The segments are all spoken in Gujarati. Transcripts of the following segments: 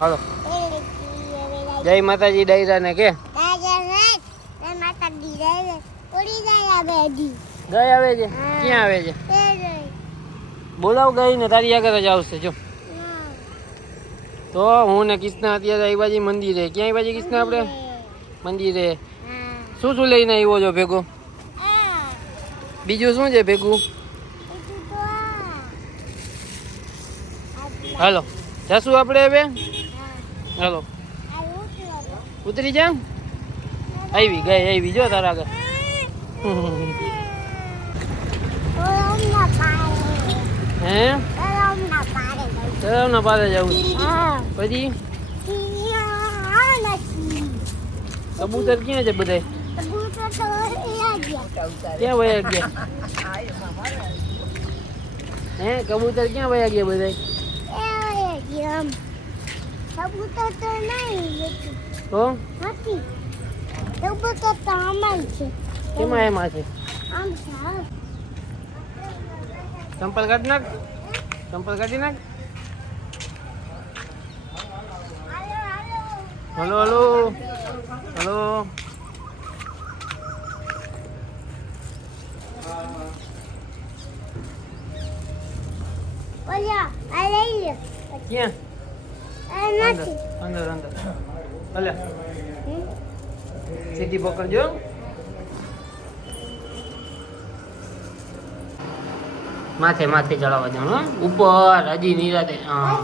હાલો. જય માતાજી ડાયરા ને કે? ગાય આવે છે? ક્યાં આવે છે? બોલાવ ગાય ને તારી આગળ જ આવશે જો. તો હું ને કિષ્ણા અત્યારે આવ્યા છીએ મંદિરે. ક્યાં આવ્યા છીએ કિષ્ણા આપણે? મંદિરે. શું શું લઈને આવ્યો છો ભેગો? બીજું શું છે ભેગું? હાલો જશું આપણે હવે? હાલો. ઉતરી જા. આવી ગઈ આવી જો તારા આગળ. હે? તળાવના પારે જવું પછી? કબૂતર ક્યાં છે બધા ક્યાં વયા ગયા? હે કબૂતર ક્યાં વયા ગયા બધા કબૂતર તો નહીં તો નથી કબૂતર તો આમાં છે કેમાં એમાં છે આમ છે હા. ચંપલ કાઢી નાખ ચંપલ કાઢી નાખ hello hello hello hello hello ઓલા આ લઈ લે ક્યાં? અંદર અંદર અંદર. અલે? સીધી પકડજો. માથે માથે ચડાવવા જવાનું ઉપર હજી નિરાતે હા?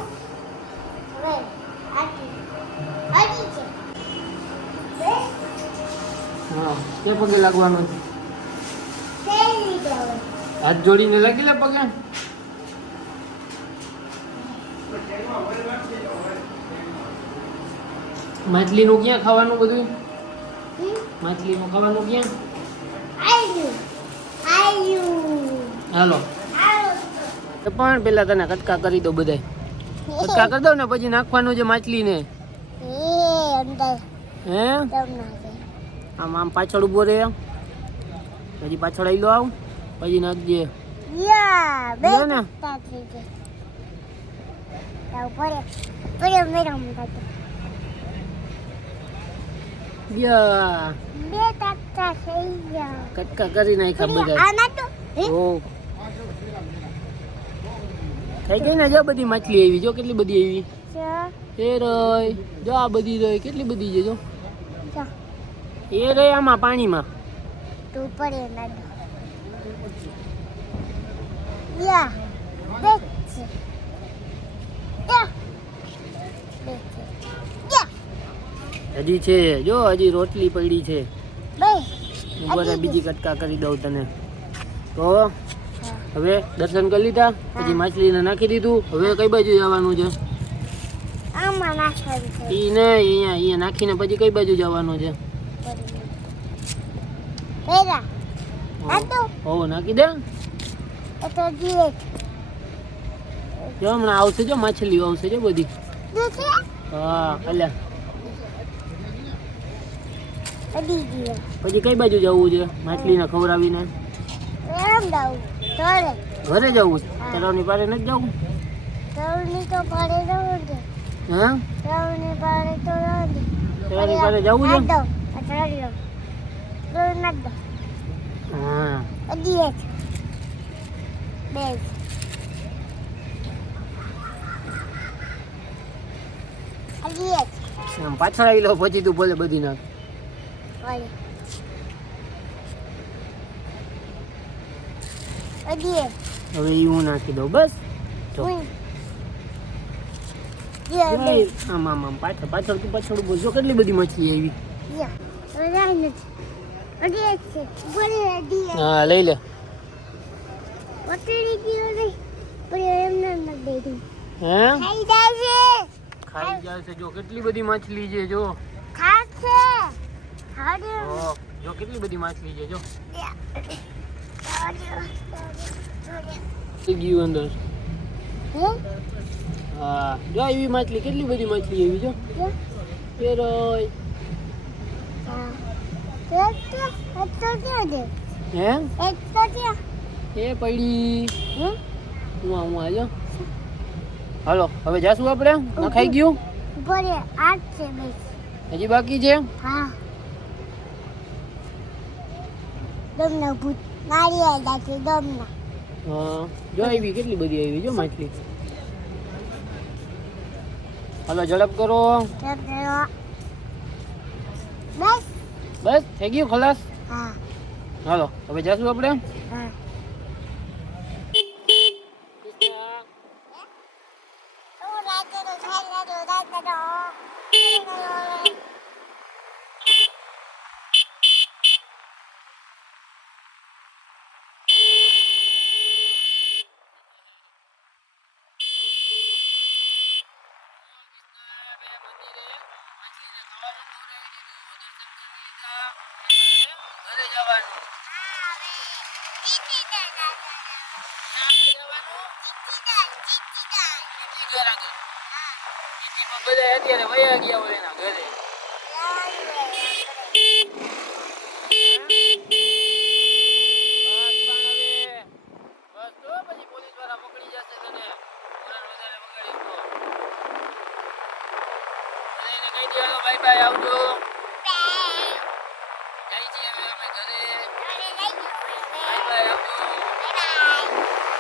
તે પગે લાગવાનું. હાથ જોડીને લાગી લે પગે. માછલીનું ક્યાં ખાવાનું બધું? માછલીનું ખાવાનું ક્યાં? હાલો. તો પણ પેલા તને કટકા કરી દો બધા કટકા કરી દો ને પછી નાખવાનું છે માછલીને. ને હે? આમ આમ પાછળ ઊભો રે પછી પાછળ આવી લો આવ. પછી નાખજે. યા ને. યા. બે થઈ ગયા. કટકા કરી નાખ્યા બધા. આના તો ઓ. થઈ ગઈ ને? જો બધી માછલી આવી. જો કેટલી બધી આવી. એ રહી જો આ બધી રય. કેટલી બધી છે જો? એ રય આમાં પાણીમાં. તું પડે ના યા બે છે યા બે છે યા હજી છે. જો હજી રોટલી પડી છે. બરાબર બીજી કટકા કરી દઉં તને. તો હવે દર્શન કરી લીધા પછી માછલીને નાખી દીધું. હવે કઈ બાજુ જવાનું છે? ઈ ને અહીંયા અહીંયા નાખીને પછી કઈ બાજુ જવાનું છે? ઓ નાખી દે. જો હમણાં આવશે જો માછલીઓ આવશે જો બધી. હા અલ્યા. પછી કઈ બાજુ જવું છે? માછલીને ખવડાવીને? ઘરે જવું છે? તળાવની પાડે નથી જવું? તવની તો પડે જવું છે હા? તવની પાડે તો છે તળાવની પારે જવું છે? હા. અડી એક. બે. પાછળ આવી લો પછી તું ભલે બધી નાખ. અડી એક હવે હું નાખી દઉં બસ? જો. આમ આમ આમ પાછળ પાછળ તું પાછળ જો કેટલી બધી મછલી આવી? હા લઈ લે. ખાઈ જાય છે. જો કેટલી બધી માછલી છે જો. જો કેટલી બધી માછલી છે જો. ગયું અંદર. હે હા જો એવી માછલી કેટલી બધી માછલી એવી જો. પેરોય હા? પડી. હે હું આજો હાલો હવે જાશું આપણે? ખાઈ ગયું? ભરે છે બસ. હજી બાકી છે? હા. દમના ભૂત મારી આવ્યા છે દમના હા. જો આવી કેટલી બધી આવી જો માછલી હાલો ઝડપ કરો. બસ. બસ થઈ ગયું ખલાસ? હા. હાલો હવે જશું આપણે? હું રાતે તો ખાઈ લેતો રાતે તો બધા અત્યારે વયા ગયા હોય એના ઘરે બસ તો પછી પોલીસવાળા પકડી જશે તને વધારે વગાડીશ 拜拜バイ、